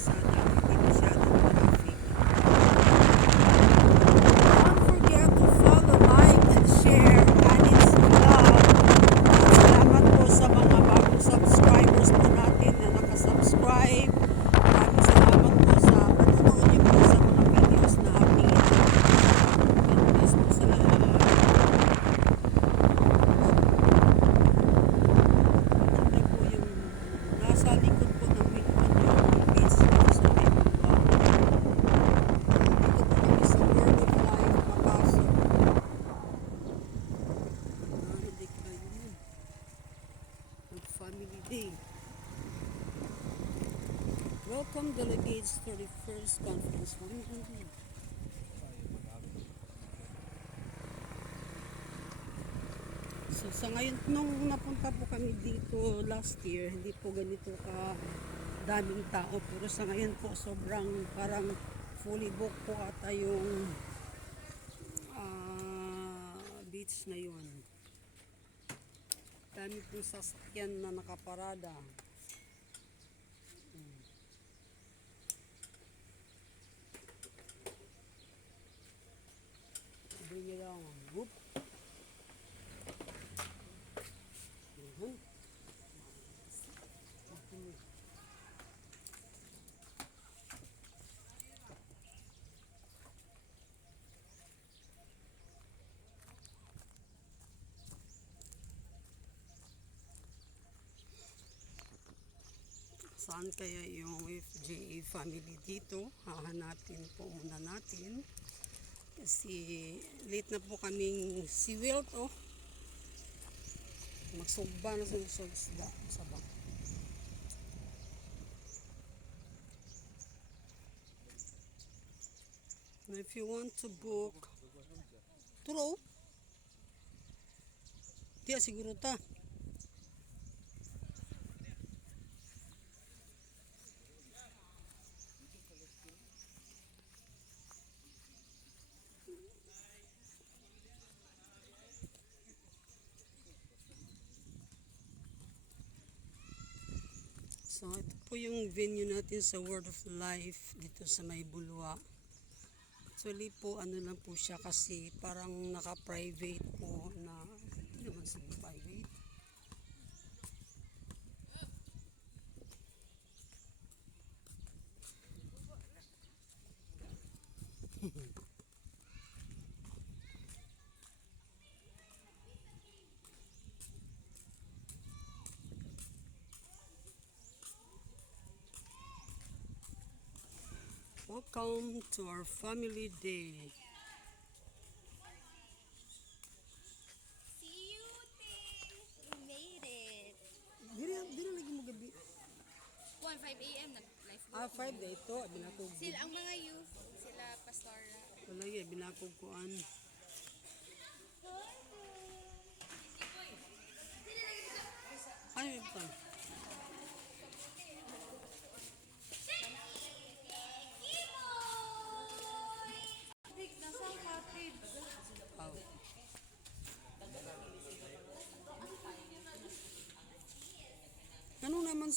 sana hindi masyadong traffic. Don't forget to follow, like, and share Anis Vlog. Salamat po sa mga bagong subscribers po natin na nakasubscribe. Maraming salamat po sa panonood niyo po sa mga videos na ating God bless po sa lahat. Ito po yung nasa likod po ng Wilcon yung beach dito sa may Bulwa. Dito po kami sa Word of Life, Makaso. Narinig kayo yun. Mag-family day. Welcome delegates to the first conference. So sa ngayon, nung napunta po kami dito last year, hindi po ganito ka daming tao. Pero sa ngayon po, sobrang parang fully booked po ata yung beach na yun. Dami pong sasakyan na nakaparada. Sabi niya lang, whoop. Saan kaya yung FJA family dito? Hahanapin po muna natin. Kasi late na po kaming si Wilt, oh. Magsugba na sa isda sa bak. Now if you want to book Turo, tiya siguro ta. So, ito po yung venue natin sa Word of Life dito sa may Bulwa. Actually po, ano lang po siya kasi parang naka-private po na, hindi naman sa private. Welcome to our family day. See you, Ting! We made it! Dili lagi mo gabi. 1:05 a.m. nag-live. 5 day ito, binakog. Sila ang mga youth, sila Pastora. Wala binakog ko an.